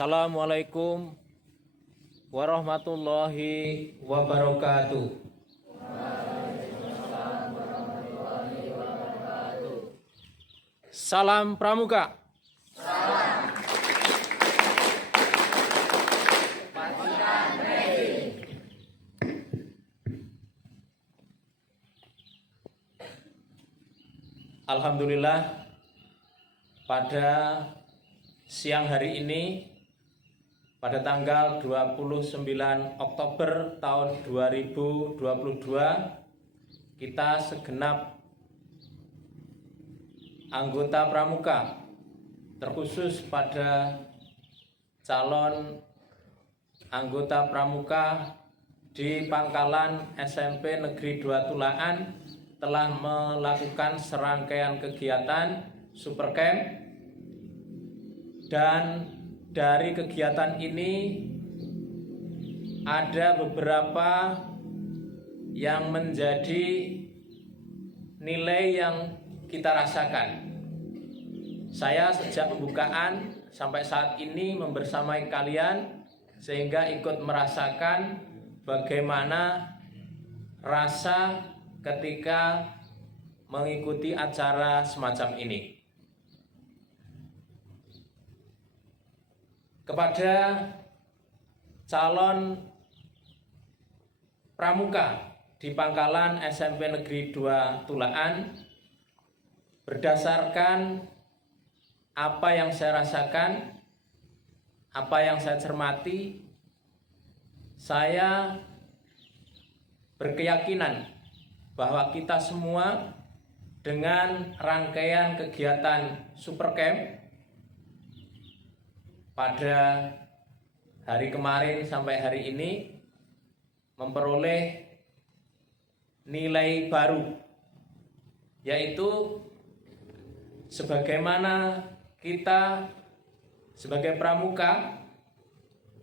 Assalamualaikum warahmatullahi wabarakatuh. Salam Pramuka. Alhamdulillah, pada siang hari ini, pada tanggal 29 Oktober tahun 2022, kita segenap anggota Pramuka, terkhusus pada calon anggota Pramuka di Pangkalan SMP Negeri 2 Tulaan, telah melakukan serangkaian kegiatan Supercamp, dan dari kegiatan ini ada beberapa yang menjadi nilai yang kita rasakan. Saya sejak pembukaan sampai saat ini membersamai kalian, sehingga ikut merasakan bagaimana rasa ketika mengikuti acara semacam ini. Kepada calon pramuka di Pangkalan SMP Negeri 2 Tulaan, berdasarkan apa yang saya rasakan, apa yang saya cermati, saya berkeyakinan bahwa kita semua dengan rangkaian kegiatan Supercamp pada hari kemarin sampai hari ini memperoleh nilai baru, yaitu sebagaimana kita sebagai pramuka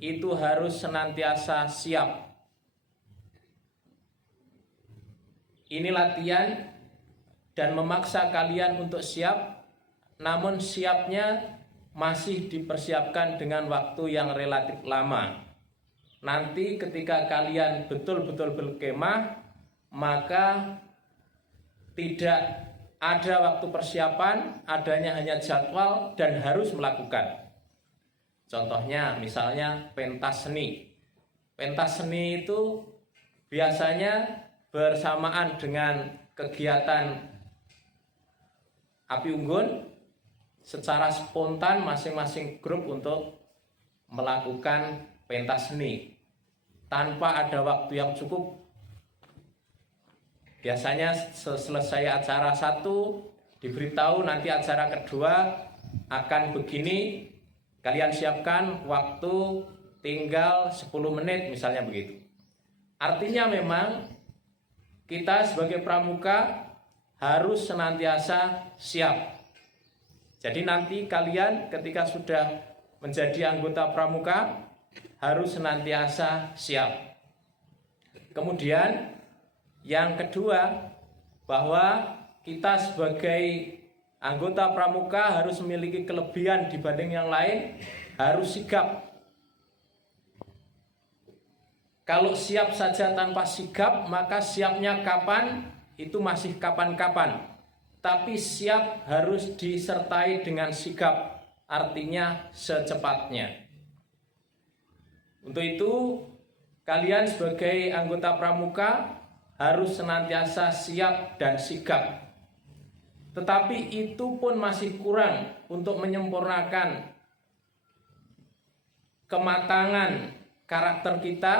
itu harus senantiasa siap. Ini latihan dan memaksa kalian untuk siap, namun siapnya masih dipersiapkan dengan waktu yang relatif lama. Nanti ketika kalian betul-betul berkemah, maka tidak ada waktu persiapan, adanya hanya jadwal dan harus melakukan. Contohnya misalnya pentas seni. Pentas seni itu biasanya bersamaan dengan kegiatan api unggun, secara spontan masing-masing grup untuk melakukan pentas seni tanpa ada waktu yang cukup. Biasanya selesai acara satu diberitahu nanti acara kedua akan begini, kalian siapkan waktu tinggal 10 menit misalnya begitu. Artinya memang kita sebagai pramuka harus senantiasa siap. Jadi nanti kalian ketika sudah menjadi anggota pramuka harus senantiasa siap. Kemudian yang kedua, bahwa kita sebagai anggota pramuka harus memiliki kelebihan dibanding yang lain, harus sigap. Kalau siap saja tanpa sigap, maka siapnya kapan? Itu masih kapan-kapan. Tapi siap harus disertai dengan sigap, artinya secepatnya. Untuk itu, kalian sebagai anggota pramuka harus senantiasa siap dan sigap. Tetapi itu pun masih kurang untuk menyempurnakan kematangan karakter kita,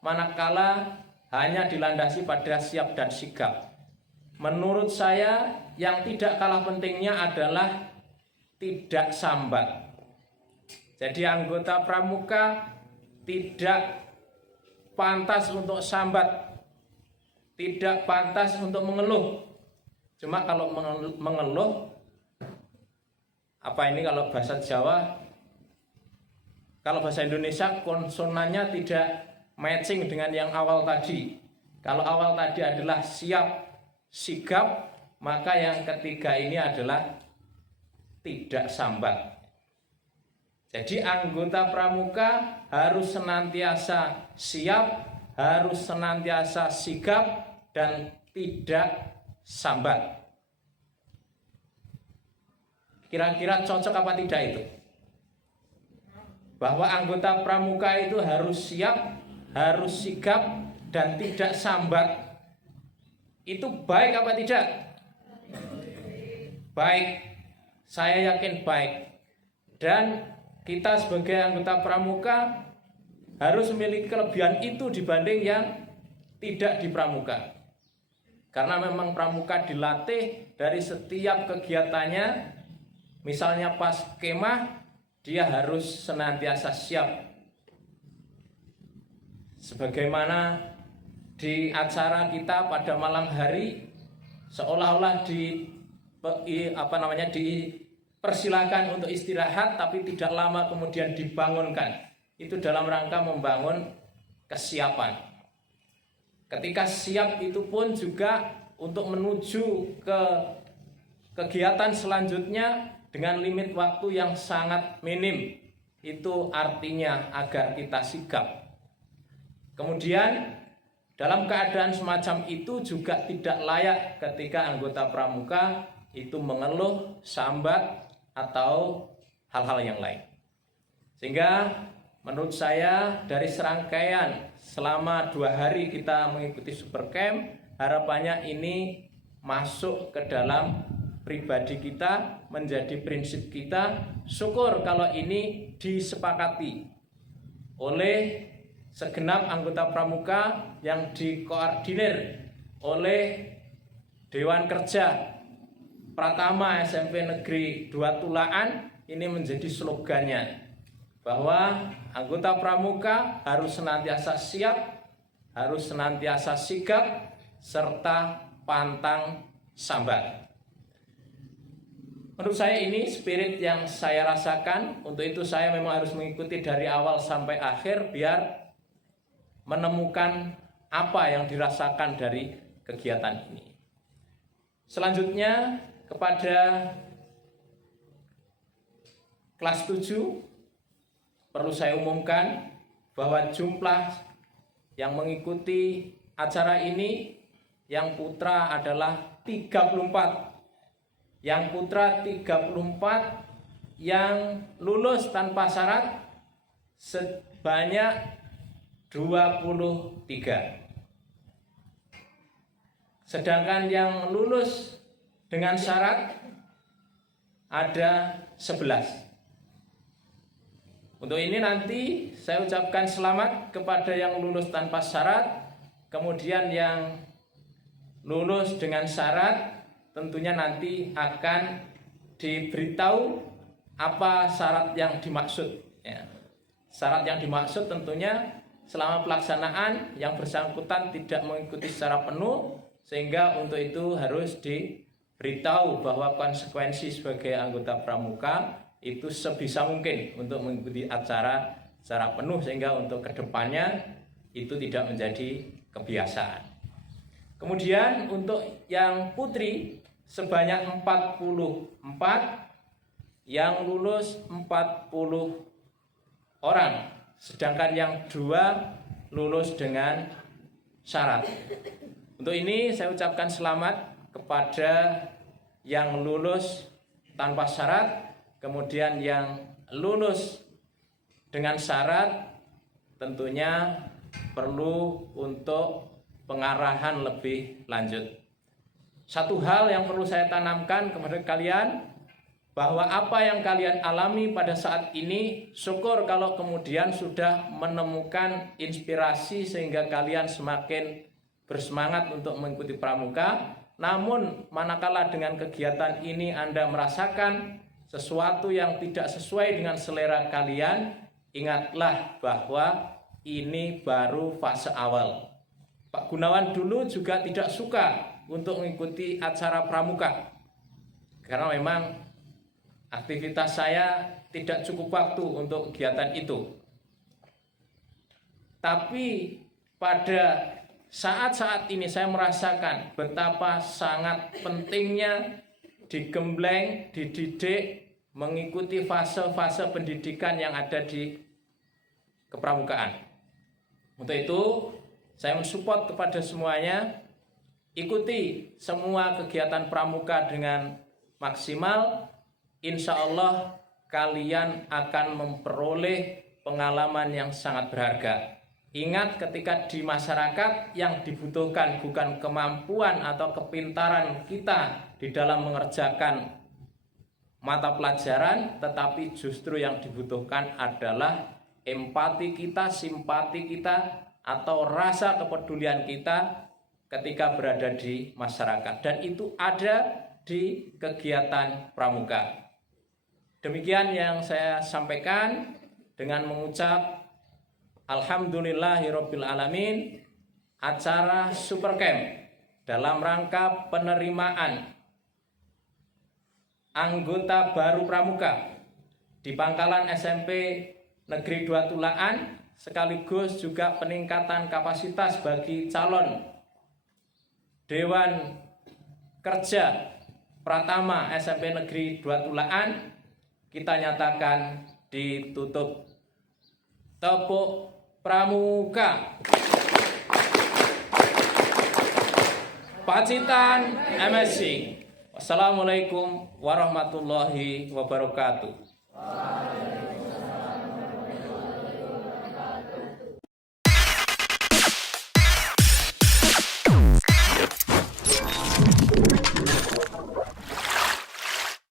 manakala hanya dilandasi pada siap dan sigap. Menurut saya yang tidak kalah pentingnya adalah tidak sambat. Jadi anggota pramuka tidak pantas untuk sambat, tidak pantas untuk mengeluh. Cuma kalau mengeluh, apa ini kalau bahasa Jawa, kalau bahasa Indonesia konsonannya tidak matching dengan yang awal tadi. Kalau awal tadi adalah siap, sigap, maka yang ketiga ini adalah tidak sambat. Jadi anggota pramuka harus senantiasa siap, harus senantiasa sigap dan tidak sambat. Kira-kira cocok apa tidak itu? Bahwa anggota pramuka itu harus siap, harus sigap dan tidak sambat. Itu baik apa tidak? Baik. Saya yakin baik. Dan kita sebagai anggota pramuka harus memiliki kelebihan itu dibanding yang tidak di pramuka. Karena memang pramuka dilatih dari setiap kegiatannya. Misalnya pas kemah, dia harus senantiasa siap. Sebagaimana di acara kita pada malam hari, seolah-olah dipersilakan untuk istirahat, tapi tidak lama kemudian dibangunkan. Itu dalam rangka membangun kesiapan. Ketika siap itu pun juga untuk menuju ke kegiatan selanjutnya dengan limit waktu yang sangat minim. Itu artinya agar kita sigap. Kemudian dalam keadaan semacam itu juga tidak layak ketika anggota pramuka itu mengeluh, sambat, atau hal-hal yang lain. Sehingga menurut saya dari serangkaian selama 2 hari kita mengikuti Super Camp, harapannya ini masuk ke dalam pribadi kita, menjadi prinsip kita. Syukur kalau ini disepakati oleh segenap anggota pramuka yang dikoordinir oleh Dewan Kerja Pratama SMP Negeri 2 Tulaan. Ini menjadi slogannya, bahwa anggota pramuka harus senantiasa siap, harus senantiasa sigap, serta pantang sambat. Menurut saya ini spirit yang saya rasakan. Untuk itu saya memang harus mengikuti dari awal sampai akhir biar menemukan apa yang dirasakan dari kegiatan ini. Selanjutnya kepada kelas 7 perlu saya umumkan bahwa jumlah yang mengikuti acara ini yang putra adalah 34. Yang putra 34, yang lulus tanpa syarat sebanyak 23. Sedangkan yang lulus dengan syarat ada 11. Untuk ini nanti saya ucapkan selamat kepada yang lulus tanpa syarat. Kemudian yang lulus dengan syarat tentunya nanti akan diberitahu apa syarat yang dimaksud. Syarat yang dimaksud tentunya selama pelaksanaan yang bersangkutan tidak mengikuti secara penuh, sehingga untuk itu harus diberitahu bahwa konsekuensi sebagai anggota pramuka itu sebisa mungkin untuk mengikuti acara secara penuh, sehingga untuk kedepannya itu tidak menjadi kebiasaan. Kemudian untuk yang putri sebanyak 44, yang lulus 40 orang, sedangkan yang 2 lulus dengan syarat. Untuk ini saya ucapkan selamat kepada yang lulus tanpa syarat, kemudian yang lulus dengan syarat tentunya perlu untuk pengarahan lebih lanjut. Satu hal yang perlu saya tanamkan kepada kalian, bahwa apa yang kalian alami pada saat ini, syukur kalau kemudian sudah menemukan inspirasi sehingga kalian semakin bersemangat untuk mengikuti pramuka. Namun manakala dengan kegiatan ini Anda merasakan sesuatu yang tidak sesuai dengan selera kalian, ingatlah bahwa ini baru fase awal. Pak Gunawan dulu juga tidak suka untuk mengikuti acara pramuka, karena memang aktivitas saya tidak cukup waktu untuk kegiatan itu. Tapi pada saat-saat ini saya merasakan betapa sangat pentingnya digembleng, dididik mengikuti fase-fase pendidikan yang ada di kepramukaan. Untuk itu, saya mensupport kepada semuanya, ikuti semua kegiatan pramuka dengan maksimal. Insya Allah kalian akan memperoleh pengalaman yang sangat berharga. Ingat, ketika di masyarakat yang dibutuhkan bukan kemampuan atau kepintaran kita di dalam mengerjakan mata pelajaran, tetapi justru yang dibutuhkan adalah empati kita, simpati kita, atau rasa kepedulian kita ketika berada di masyarakat. Dan itu ada di kegiatan pramuka. Demikian yang saya sampaikan dengan mengucap Alhamdulillahirabbil alamin. Acara Super Camp dalam rangka penerimaan anggota baru pramuka di Pangkalan SMP Negeri 2 Tulaan, sekaligus juga peningkatan kapasitas bagi calon Dewan Kerja Pratama SMP Negeri 2 Tulaan, kita nyatakan ditutup. Tepuk pramuka. Pacitan MSc. Wassalamualaikum warahmatullahi wabarakatuh.